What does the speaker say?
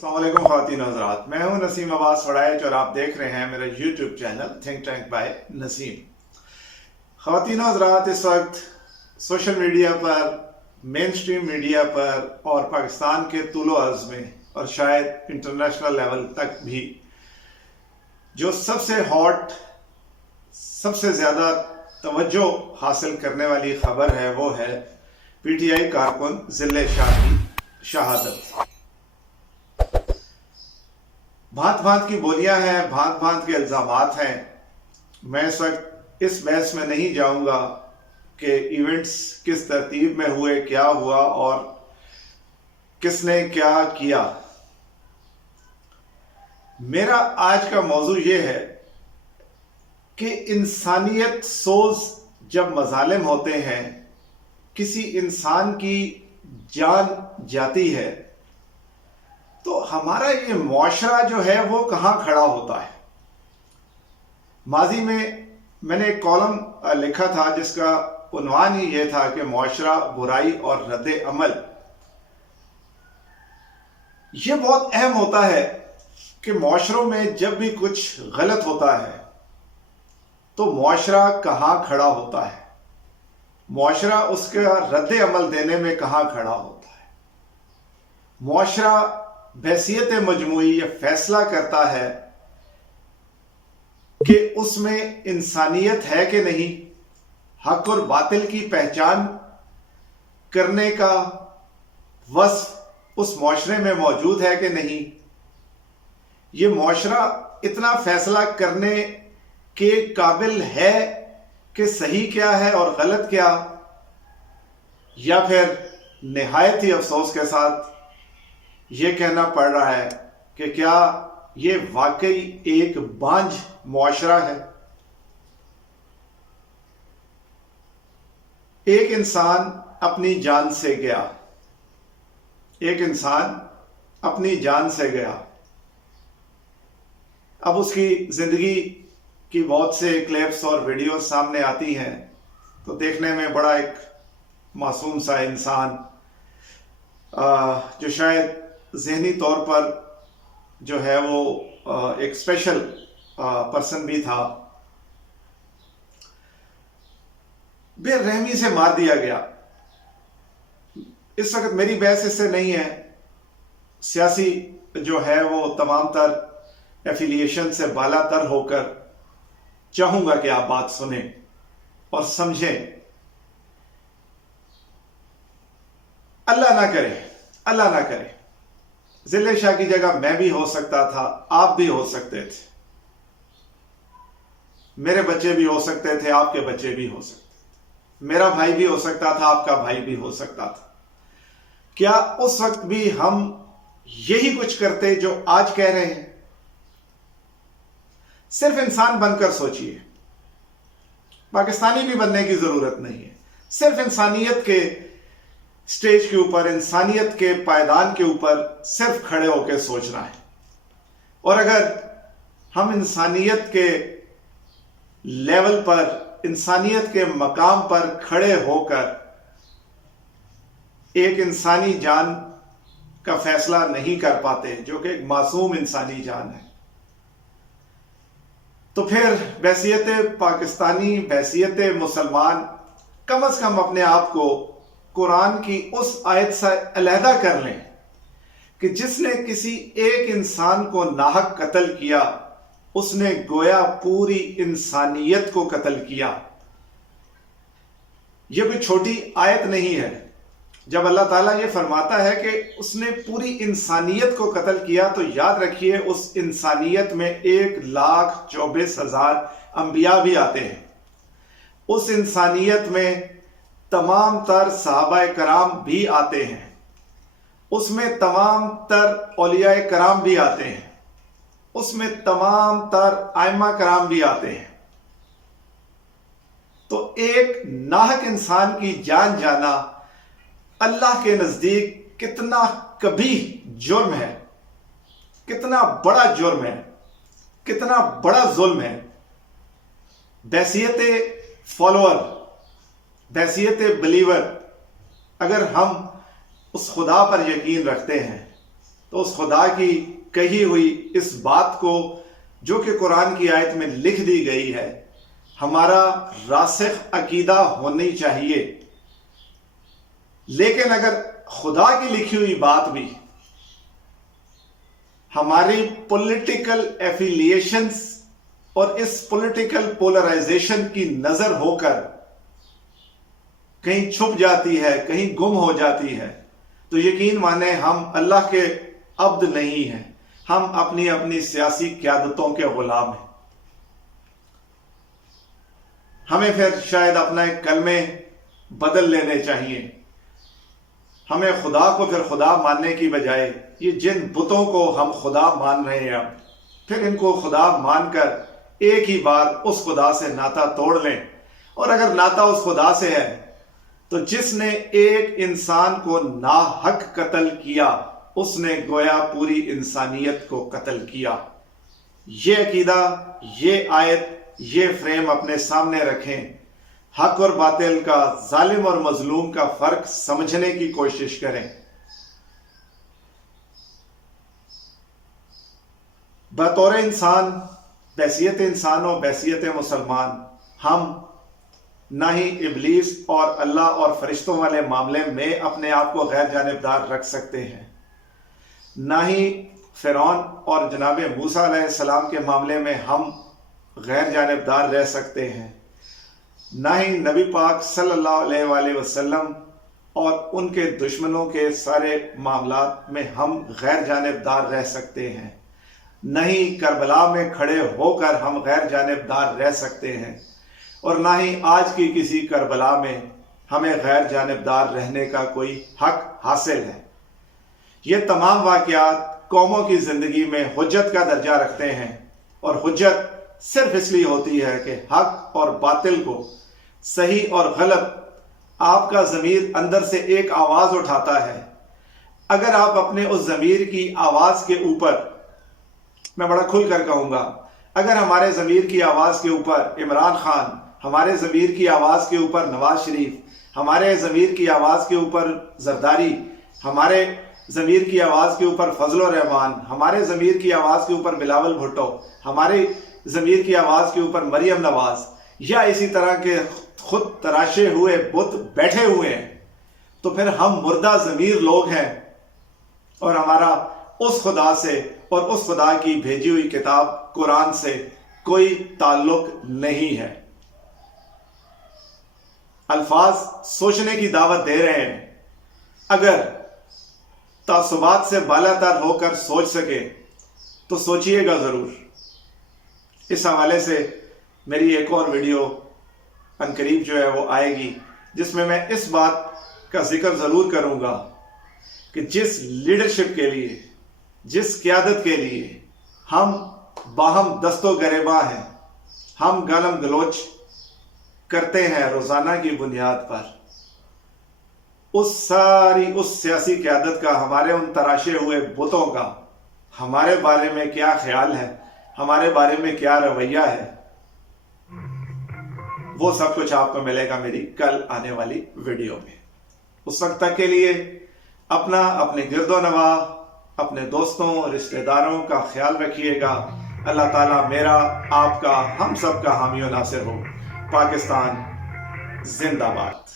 अस्सलाम वालेकुम ख़वातीन हज़रात, मैं हूं नसीम अब्बास वड़ाइच और आप देख रहे हैं मेरा YouTube channel think tank bye Naseem. ख़वातीन हज़रात, इस वक्त सोशल मीडिया पर, मेन स्ट्रीम मीडिया पर और पाकिस्तान के तूलो अर्ज़ में और शायद इंटरनेशनल लेवल तक भी जो सबसे हॉट, सबसे ज़्यादा तवज्जो हासिल करने वाली खबर है वो है PTI कारकुन ज़िले शाह की शहादत। भांत भांत की बोलियां हैं, भांत भांत के इल्ज़ामात हैं। मैं इस वक्त इस बहस में नहीं जाऊंगा कि इवेंट्स किस तरतीब में हुए, क्या हुआ और किसने क्या किया। मेरा आज का मौजू ये है कि इंसानियत सोज जब मजालिम होते हैं, किसी इंसान की जान जाती है, तो हमारा ये मुआशरा जो है वो कहाँ खड़ा होता है। माजी में मैंने एक कॉलम लिखा था जिसका उन्वान ही ये था कि मुआशरा, बुराई और रद्द अमल। ये बहुत अहम होता है कि मुआशरों में जब भी कुछ गलत होता है तो मुआशरा कहाँ खड़ा होता है, मुआशरा उसका रद्द अमल देने में कहाँ खड़ा होता है। मुआशरा बहसियत मजमूई ये फैसला करता है कि उसमें इंसानियत है कि नहीं, हक और बातिल की पहचान करने का वस्फ उस मुआशरे में मौजूद है कि नहीं। ये मुआशरा इतना फैसला करने के काबिल है कि सही क्या है और गलत क्या, या फिर निहायत ही अफसोस के साथ ये कहना पड़ रहा है कि क्या ये वाकई एक बांझ मुआशरा है। एक इंसान अपनी जान से गया, एक इंसान अपनी जान से गया। अब उसकी जिंदगी की बहुत से क्लिप्स और वीडियोस सामने आती हैं तो देखने में बड़ा एक मासूम सा इंसान, जो शायद ज़हनी तौर पर जो है वो एक स्पेशल पर्सन भी था, बेरहमी से मार दिया गया। इस वक्त मेरी बहस इससे नहीं है। सियासी जो है वो तमाम तर एफिलिएशन से बालातर होकर चाहूंगा कि आप बात सुने और समझें। अल्लाह ना करे, अल्लाह ना करे, ज़िले शाह की जगह मैं भी हो सकता था, आप भी हो सकते थे, मेरे बच्चे भी हो सकते थे, आपके बच्चे भी हो सकते थे, मेरा भाई भी हो सकता था, आपका भाई भी हो सकता था। क्या उस वक्त भी हम यही कुछ करते जो आज कह रहे हैं? सिर्फ इंसान बनकर सोचिए, पाकिस्तानी भी बनने की जरूरत नहीं है। सिर्फ इंसानियत के स्टेज के ऊपर, इंसानियत के पायदान के ऊपर सिर्फ खड़े होकर सोचना है। और अगर हम इंसानियत के लेवल पर, इंसानियत के मकाम पर खड़े होकर एक इंसानी जान का फैसला नहीं कर पाते, जो कि एक मासूम इंसानी जान है, तो फिर बहसियत पाकिस्तानी, बहसियत मुसलमान, कम से कम अपने आप को कुरान की उस आयत से अलहदा कर लें कि जिसने किसी एक इंसान को नाहक कत्ल किया, उसने गोया पूरी इंसानियत को कत्ल किया। यह कोई छोटी आयत नहीं है। जब अल्लाह ताला ये फरमाता है कि उसने पूरी इंसानियत को कत्ल किया, तो याद रखिए उस इंसानियत में 1,24,000 अंबिया भी आते हैं। उस इंसानियत में तमाम तर सहाबाए कराम भी आते हैं, उसमें तमाम तर औलियाए कराम भी आते हैं, उसमें तमाम तर आइमा कराम भी आते हैं। तो एक नाहक इंसान की जान जाना अल्लाह के नजदीक कितना कभी जुर्म है, कितना बड़ा जुर्म है, कितना बड़ा जुल्म है। बहसियत फॉलोअर, बहसियत बिलीवर, अगर हम उस खुदा पर यकीन रखते हैं تو اس خدا کی کہی ہوئی اس بات کو جو کہ قرآن کی آیت میں لکھ دی گئی ہے ہمارا راسخ عقیدہ ہونی چاہیے. لیکن اگر خدا کی لکھی ہوئی بات بھی ہماری پولیٹیکل ایفیلیشنز اور اس پولیٹیکل پولرائزیشن کی نظر ہو کر کہیں چھپ جاتی ہے، کہیں گم ہو جاتی ہے، تو یقین مانیں ہم اللہ کے عبد نہیں ہیں، ہم اپنی اپنی سیاسی قیادتوں کے غلام ہیں. ہمیں پھر شاید اپنا ایک کلمے بدل لینے چاہیے. ہمیں خدا کو پھر خدا ماننے کی بجائے یہ جن بتوں کو ہم خدا مان رہے ہیں پھر ان کو خدا مان کر ایک ہی بار اس خدا سے ناطا توڑ لیں. اور اگر ناطا اس خدا سے ہے تو جس نے ایک انسان کو ناحق قتل کیا اس نے گویا پوری انسانیت کو قتل کیا. یہ عقیدہ، یہ آیت، یہ فریم اپنے سامنے رکھیں. حق اور باطل کا، ظالم اور مظلوم کا فرق سمجھنے کی کوشش کریں. بطور انسان، بحیثیت انسان و بحیثیت مسلمان، ہم نہ ہی ابلیس اور اللہ اور فرشتوں والے معاملے میں اپنے آپ کو غیر جانبدار رکھ سکتے ہیں، نہ ہی فرعون اور جناب موسیٰ علیہ السلام کے معاملے میں ہم غیر جانبدار رہ سکتے ہیں، نہ ہی نبی پاک صلی اللہ علیہ وآلہ وسلم اور ان کے دشمنوں کے سارے معاملات میں ہم غیر جانبدار رہ سکتے ہیں، نہ ہی کربلا میں کھڑے ہو کر ہم غیر جانبدار رہ سکتے ہیں، اور نہ ہی آج کی کسی کربلا میں ہمیں غیر جانبدار رہنے کا کوئی حق حاصل ہے. یہ تمام واقعات قوموں کی زندگی میں حجت کا درجہ رکھتے ہیں، اور حجت صرف اس لیے ہوتی ہے کہ حق اور باطل کو، صحیح اور غلط، آپ کا ضمیر اندر سے ایک آواز اٹھاتا ہے. اگر آپ اپنے اس ضمیر کی آواز کے اوپر، میں بڑا کھل کر کہوں گا، اگر ہمارے ضمیر کی آواز کے اوپر عمران خان، ہمارے ضمیر کی آواز کے اوپر نواز شریف، ہمارے ضمیر کی آواز کے اوپر زرداری، ہمارے ضمیر کی آواز کے اوپر فضل الرحمان، ہمارے ضمیر کی آواز کے اوپر بلاول بھٹو، ہمارے ضمیر کی آواز کے اوپر مریم نواز، یا اسی طرح کے خود تراشے ہوئے بت بیٹھے ہوئے ہیں، تو پھر ہم مردہ ضمیر لوگ ہیں، اور ہمارا اس خدا سے اور اس خدا کی بھیجی ہوئی کتاب قرآن سے کوئی تعلق نہیں ہے. الفاظ سوچنے کی دعوت دے رہے ہیں. اگر تعصبات سے بالا تر ہو کر سوچ سکے تو سوچئے گا ضرور. اس حوالے سے میری ایک اور ویڈیو عنقریب جو ہے وہ آئے گی، جس میں اس بات کا ذکر ضرور کروں گا کہ جس لیڈرشپ کے لیے، جس قیادت کے لیے ہم باہم دست و گریباں ہیں، ہم گالم گلوچ کرتے ہیں روزانہ کی بنیاد پر، اس سیاسی قیادت کا، ہمارے ان تراشے ہوئے بتوں کا ہمارے بارے میں کیا خیال ہے، ہمارے بارے میں کیا رویہ ہے، وہ سب کچھ آپ کو ملے گا میری کل آنے والی ویڈیو میں. اس وقت تک کے لیے اپنا، اپنے گرد و نواح، اپنے دوستوں، رشتہ داروں کا خیال رکھیے گا. اللہ تعالیٰ میرا، آپ کا، ہم سب کا حامی و ناصر ہو. پاکستان زندہ باد.